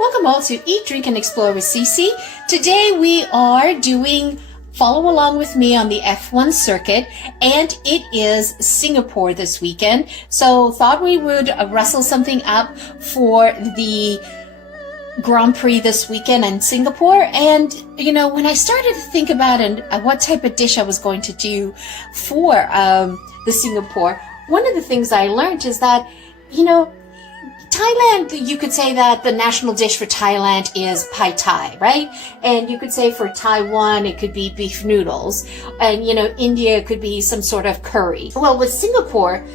Welcome all to Eat, Drink, and Explore with Cece. Today we are doing Follow Along with Me on the F1 circuit, and it is Singapore this weekend. So thought we would rustle something up for the Grand Prix this weekend in Singapore. And you know, when I started to think about what type of dish I was going to do for the Singapore, one of the things I learned is that, you know, Thailand, you could say that the national dish for Thailand is Pad Thai, right? And you could say for Taiwan, it could be beef noodles. And, you know, India, it could be some sort of curry. Well, with Singapore,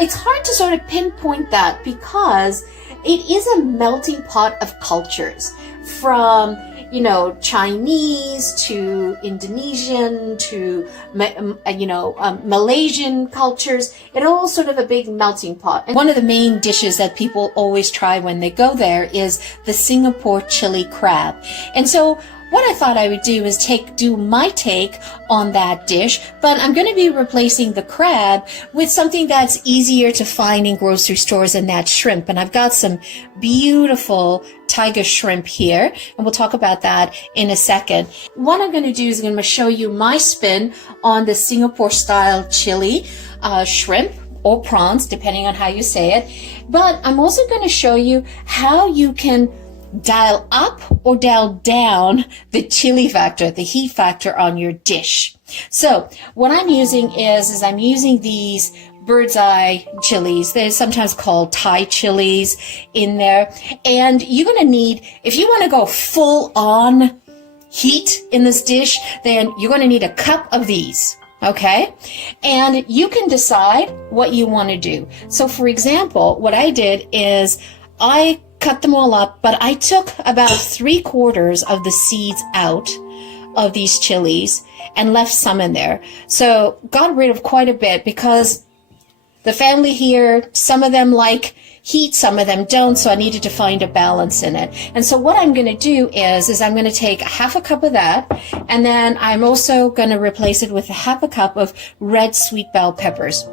it's hard to sort of pinpoint that because it is a melting pot of cultures from, you know, Chinese to Indonesian to, Malaysian cultures. It all sort of a big melting pot. And one of the main dishes that people always try when they go there is the Singapore Chilli Crab. And so what I thought I would do is do my take on that dish, but I'm going to be replacing the crab with something that's easier to find in grocery stores than that shrimp. And I've got some beautiful tiger shrimp here, and we'll talk about that in a second. What I'm going to do is I'm going to show you my spin on the Singapore-style chili shrimp or prawns, depending on how you say it. But I'm also going to show you how you can dial up or dial down the chili factor, the heat factor on your dish. So what I'm using is I'm using these bird's eye chilies. They're sometimes called Thai chilies in there. And you're going to need, if you want to go full on heat in this dish, then you're going to need a cup of these. Okay. And you can decide what you want to do. So for example, what I did is I cut them all up, but I took about 3/4 of the seeds out of these chilies and left some in there. So got rid of quite a bit because the family here, some of them like heat, some of them don't, so I needed to find a balance in it. And so what I'm going to do is I'm going to take half a cup of that, and then I'm also going to replace it with half a cup of red sweet bell peppers.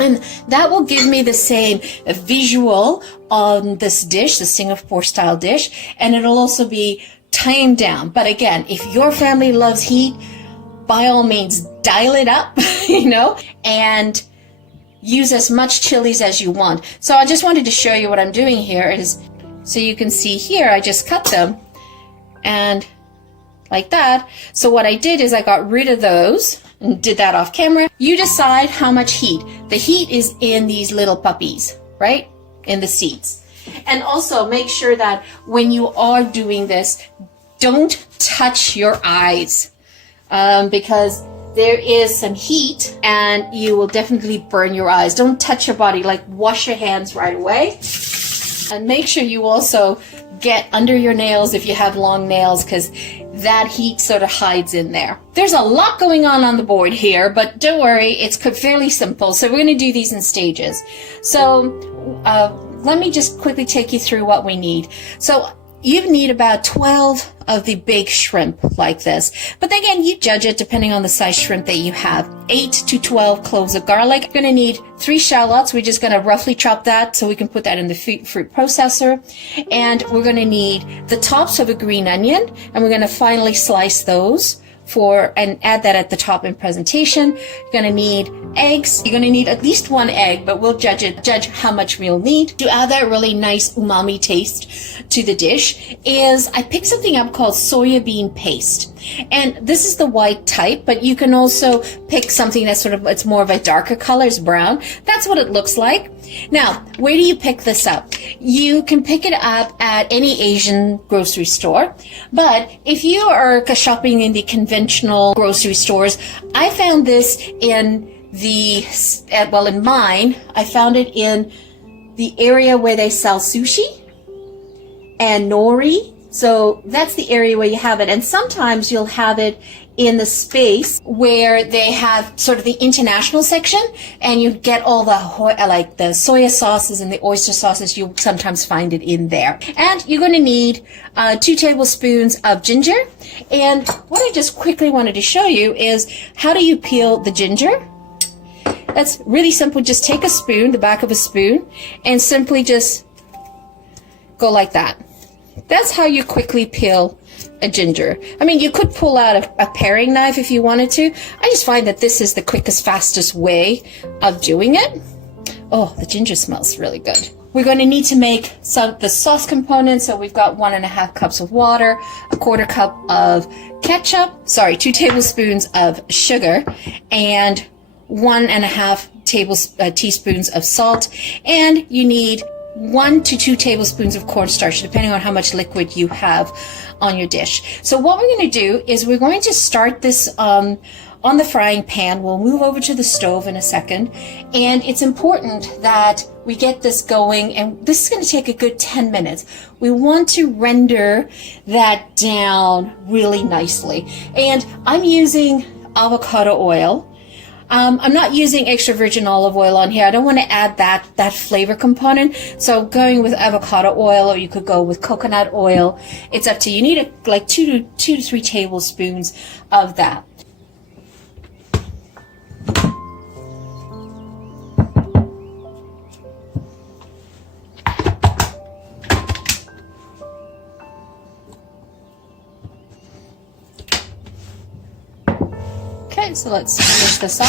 And that will give me the same visual on this dish, the Singapore-style dish, and it'll also be tamed down. But again, if your family loves heat, by all means, dial it up, you know, and use as much chilies as you want. So I just wanted to show you what I'm doing here is, so you can see here, I just cut them and like that. So what I did is I got rid of those and did that off camera. You decide how much heat. The heat is in these little puppies, right? In the seeds. And also make sure that when you are doing this, don't touch your eyes because there is some heat and you will definitely burn your eyes. Don't touch your body, like wash your hands right away. And make sure you also get under your nails if you have long nails, because that heat sort of hides in there. There's a lot going on the board here, but don't worry, it's fairly simple. So we're going to do these in stages. So let me just quickly take you through what we need. So you need about 12 of the big shrimp like this. But again, you judge it depending on the size shrimp that you have. 8 to 12 cloves of garlic. You're going to need 3 shallots. We're just going to roughly chop that so we can put that in the fruit processor. And we're going to need the tops of a green onion. And we're going to finely slice those and add that at the top in presentation. You're going to need eggs. You're going to need at least 1 egg, but we'll judge how much we'll need. To add that really nice umami taste to the dish is I picked something up called soya bean paste. And this is the white type, but you can also pick something that's it's more of a darker color, it's brown. That's what it looks like. Now, where do you pick this up? You can pick it up at any Asian grocery store, but if you are shopping in the conventional grocery stores, I found this in in mine, I found it in the area where they sell sushi and nori. So that's the area where you have it. And sometimes you'll have it in the space where they have sort of the international section, and you get all the soya sauces and the oyster sauces. You'll sometimes find it in there. And you're going to need 2 tablespoons of ginger. And what I just quickly wanted to show you is how do you peel the ginger? That's really simple. Just take a spoon, the back of a spoon, and simply just go like that. That's how you quickly peel a ginger. I mean, you could pull out a paring knife if you wanted to. I just find that this is the quickest, fastest way of doing it. Oh, the ginger smells really good. We're going to need to make the sauce components. So we've got 1.5 cups of water, 1/4 cup of ketchup, 2 tablespoons of sugar, and 1.5 teaspoons of salt. And you need 1 to 2 tablespoons of cornstarch, depending on how much liquid you have on your dish. So what we're going to do is we're going to start this on the frying pan. We'll move over to the stove in a second, and it's important that we get this going, and this is going to take a good 10 minutes. We want to render that down really nicely, and I'm using avocado oil. I'm not using extra virgin olive oil on here. I don't want to add that flavor component. So going with avocado oil, or you could go with coconut oil. It's up to you. You need like 2 to 3 tablespoons of that. Okay, so let's finish this off.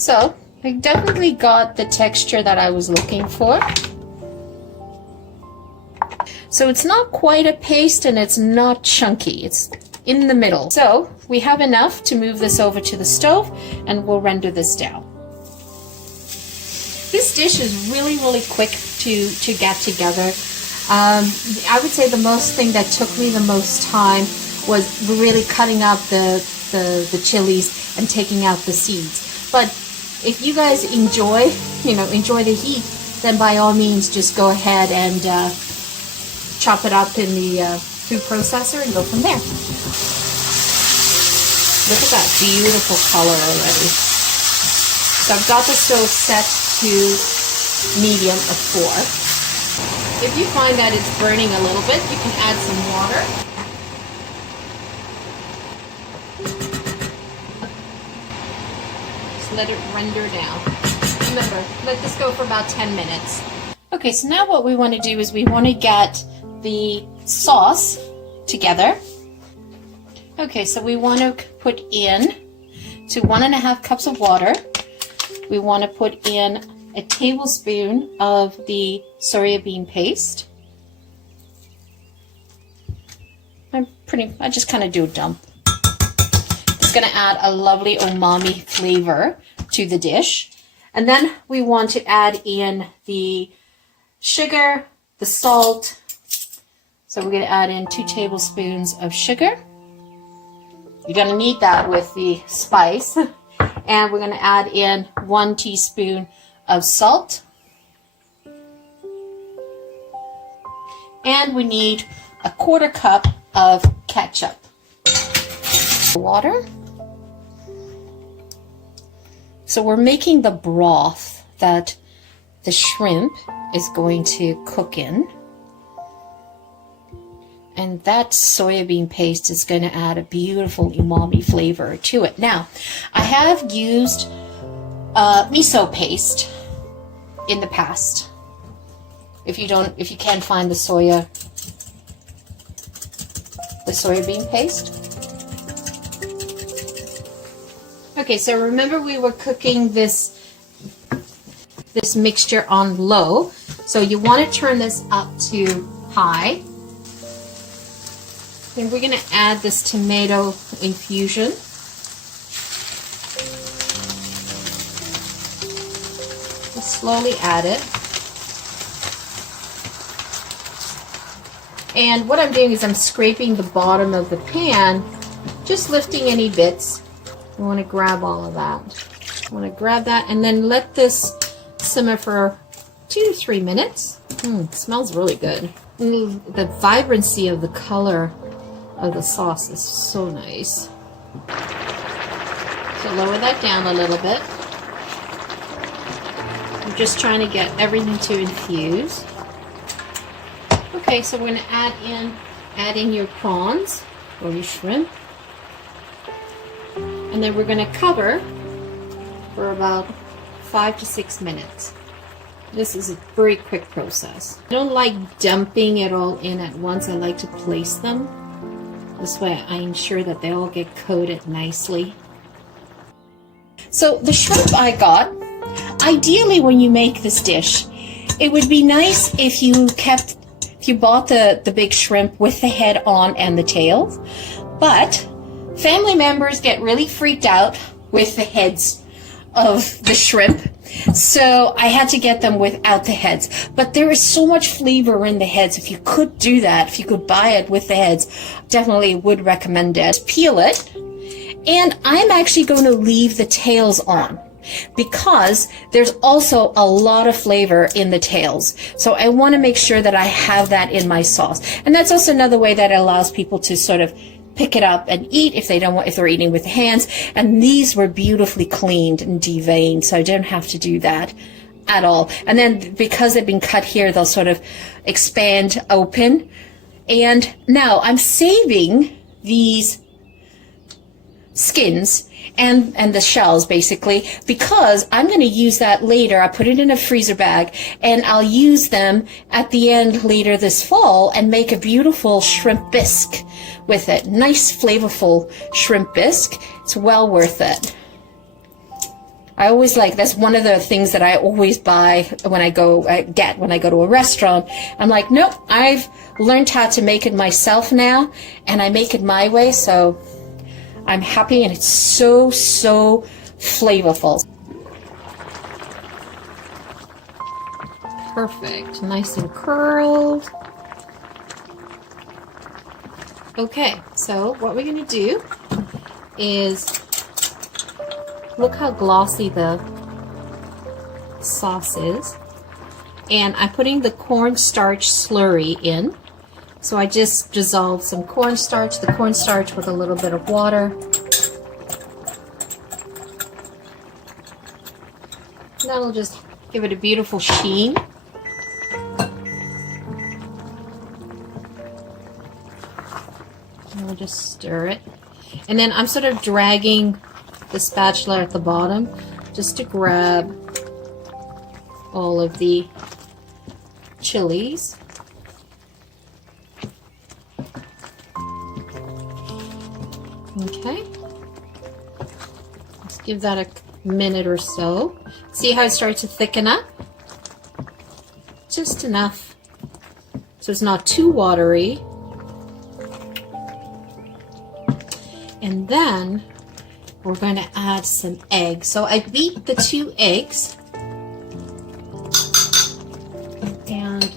So I definitely got the texture that I was looking for. So it's not quite a paste and it's not chunky. It's in the middle. So we have enough to move this over to the stove, and we'll render this down. This dish is really, really quick to get together. I would say the thing that took me the most time was really cutting up the chilies and taking out the seeds. But if you guys enjoy the heat, then by all means just go ahead and chop it up in the food processor and go from there. Look at that beautiful color already. So I've got the stove set to medium of 4. If you find that it's burning a little bit, you can add some water. Just let it render down. Remember, let this go for about 10 minutes. Okay, so now what we want to do is we want to get the sauce together. Okay, so we want to put in to 1.5 cups of water. We want to put in a tablespoon of the soya bean paste. I just kind of do a dump. It's going to add a lovely umami flavor to the dish. And then we want to add in the sugar, the salt. So we're going to add in 2 tablespoons of sugar. You're going to need that with the spice. And we're going to add in 1 teaspoon of salt, and we need 1/4 cup of ketchup. Water. So we're making the broth that the shrimp is going to cook in, and that soybean paste is going to add a beautiful umami flavor to it. Now, I have used miso paste in the past. If you can't find the soybean paste. Okay, so remember we were cooking this mixture on low, so you want to turn this up to high. Then we're going to add this tomato infusion. Slowly add it. And what I'm doing is I'm scraping the bottom of the pan, just lifting any bits. I want to grab all of that. I want to grab that and then let this simmer for 2 to 3 minutes. It smells really good. And the vibrancy of the color of the sauce is so nice. So lower that down a little bit. I'm just trying to get everything to infuse. Okay, so we're going to add in your prawns or your shrimp. And then we're going to cover for about 5 to 6 minutes. This is a very quick process. I don't like dumping it all in at once. I like to place them. This way I ensure that they all get coated nicely. So the shrimp I got, ideally when you make this dish, it would be nice if you bought the big shrimp with the head on and the tails. But family members get really freaked out with the heads of the shrimp. So I had to get them without the heads. But there is so much flavor in the heads. If you could do that, if you could buy it with the heads, definitely would recommend it. Peel it. And I'm actually going to leave the tails on because there's also a lot of flavor in the tails. So I want to make sure that I have that in my sauce. And that's also another way that allows people to sort of pick it up and eat if they're eating with hands. And these were beautifully cleaned and deveined, so I don't have to do that at all. And then because they've been cut here, they'll sort of expand open. And now I'm saving these skins and the shells basically because I'm going to use that later. I put it in a freezer bag and I'll use them at the end later this fall and make a beautiful shrimp bisque with it. Nice flavorful shrimp bisque. It's well worth it. I always that's one of the things that I always buy when I go to a restaurant. I'm like, nope, I've learned how to make it myself now and I make it my way, so I'm happy, and it's so flavorful. Perfect, nice and curled. Okay, so what we're gonna do is, look how glossy the sauce is. And I'm putting the cornstarch slurry in. So I just dissolved some cornstarch, the cornstarch with a little bit of water. And that'll just give it a beautiful sheen. And we'll just stir it. And then I'm sort of dragging the spatula at the bottom just to grab all of the chilies. Okay, let's give that a minute or so. See how it starts to thicken up? Just enough so it's not too watery. And then we're going to add some eggs. So I beat the 2 eggs and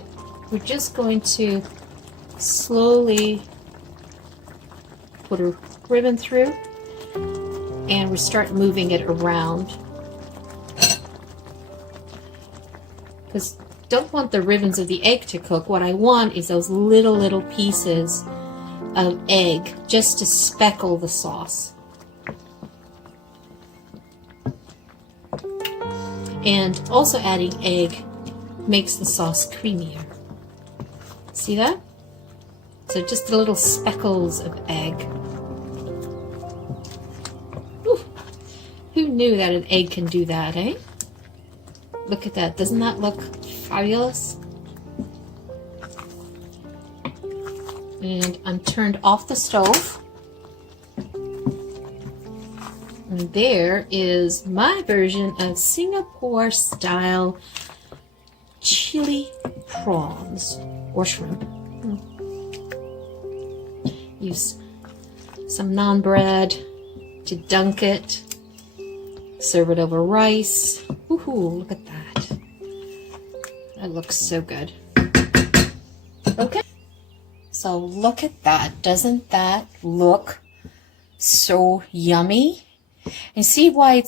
we're just going to slowly put a ribbon through and we start moving it around, because don't want the ribbons of the egg to cook. What I want is those little pieces of egg just to speckle the sauce. And also adding egg makes the sauce creamier. See that? So just the little speckles of egg. Ooh, who knew that an egg can do that, eh? Look at that. Doesn't that look fabulous? And I'm turned off the stove. And there is my version of Singapore-style chili prawns or shrimp. Use some naan bread to dunk it. Serve it over rice. Woohoo, look at that. That looks so good. Okay. So look at that. Doesn't that look so yummy? And see why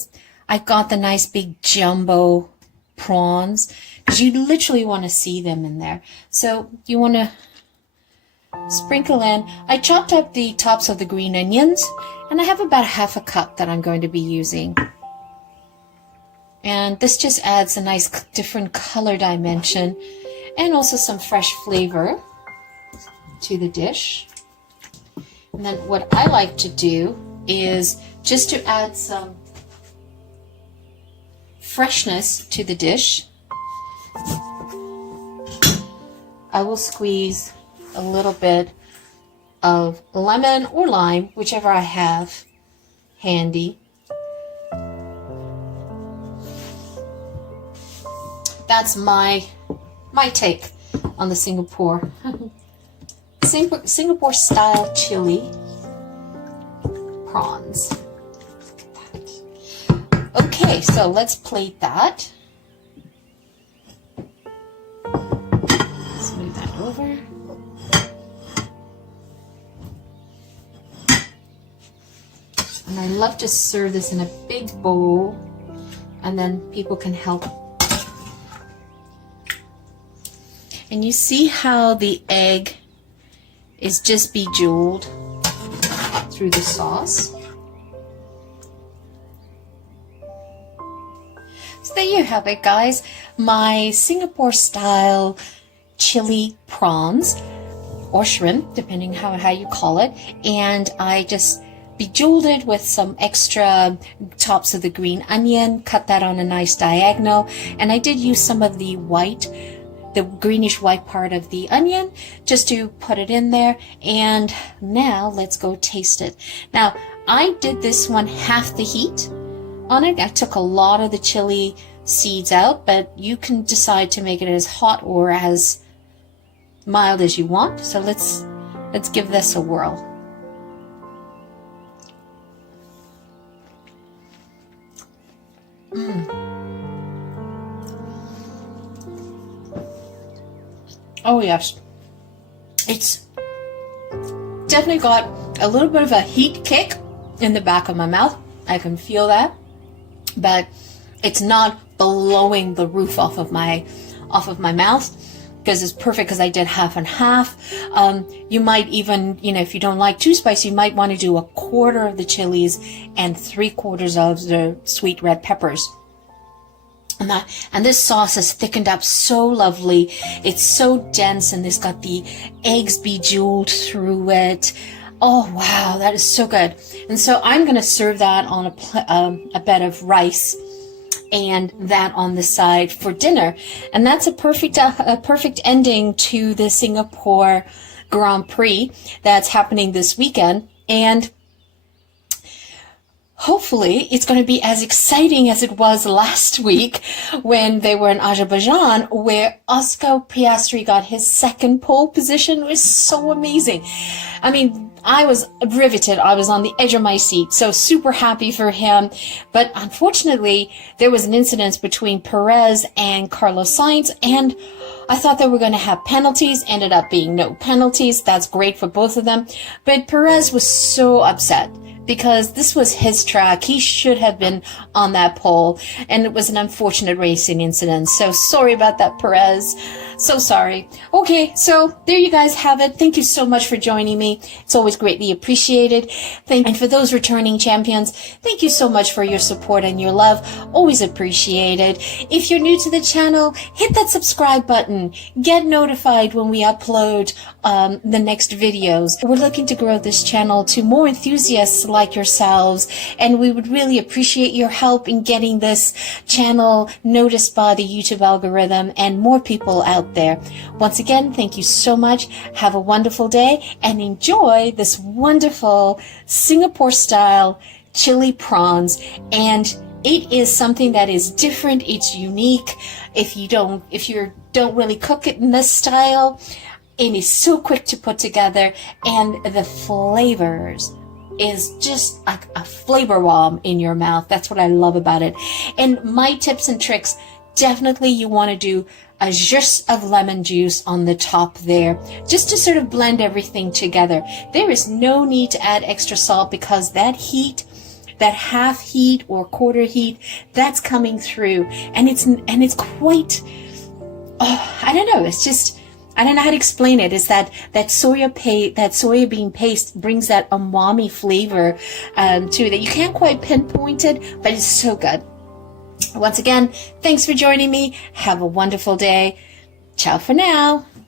I got the nice big jumbo prawns? Because you literally want to see them in there. So you want to sprinkle in. I chopped up the tops of the green onions, and I have about half a cup that I'm going to be using. And this just adds a nice different color dimension and also some fresh flavor to the dish. And then what I like to do is just to add some freshness to the dish, I will squeeze a little bit of lemon or lime, whichever I have handy. That's my take on the Singapore-style chili prawns. Okay, so let's plate that. Let's move that over. And I love to serve this in a big bowl, and then people can help. And you see how the egg is just bejeweled through the sauce. So there you have it, guys. My Singapore-style chili prawns, or shrimp, depending how you call it. And I just bejeweled it with some extra tops of the green onion, cut that on a nice diagonal. And I did use some of the greenish white part of the onion just to put it in there. And now let's go taste it. Now, I did this one half the heat on it. I took a lot of the chili seeds out, but you can decide to make it as hot or as mild as you want. So let's give this a whirl. Oh yes, it's definitely got a little bit of a heat kick in the back of my mouth. I can feel that, but it's not blowing the roof off of my mouth, because it's perfect, because I did half and half. You might even, if you don't like too spicy, you might want to do a quarter of the chilies and 3/4 of the sweet red peppers. And this sauce is thickened up so lovely. It's so dense, and it's got the eggs bejeweled through it. Oh wow, that is so good. And so I'm going to serve that on a bed of rice, and that on the side for dinner. And that's a perfect ending to the Singapore Grand Prix that's happening this weekend. And hopefully it's going to be as exciting as it was last week when they were in Azerbaijan, where Oscar Piastri got his second pole position. It was so amazing. I mean, I was riveted. I was on the edge of my seat. So super happy for him. But unfortunately, there was an incident between Perez and Carlos Sainz, and I thought they were going to have penalties. Ended up being no penalties. That's great for both of them. But Perez was so upset, because this was his track. He should have been on that pole, and it was an unfortunate racing incident. So sorry about that, Perez. So sorry. Okay, so there you guys have it. Thank you so much for joining me. It's always greatly appreciated. And for those returning champions, thank you so much for your support and your love. Always appreciated. If you're new to the channel, hit that subscribe button. Get notified when we upload the next videos. We're looking to grow this channel to more enthusiasts like yourselves, and we would really appreciate your help in getting this channel noticed by the YouTube algorithm and more people out there. Once again, thank you so much. Have a wonderful day and enjoy this wonderful Singapore-style chili prawns. And it is something that is different. It's unique. If you don't really cook it in this style, it is so quick to put together, and the flavors is just like a flavor bomb in your mouth. That's what I love about it. And my tips and tricks, definitely you want to do a zest of lemon juice on the top there, just to sort of blend everything together. There is no need to add extra salt, because that heat, that half heat or quarter heat, that's coming through, and it's quite, I don't know, it's just, I don't know how to explain it. Is that soybean paste brings that umami flavor to it that you can't quite pinpoint it, but it's so good. Once again, thanks for joining me. Have a wonderful day. Ciao for now.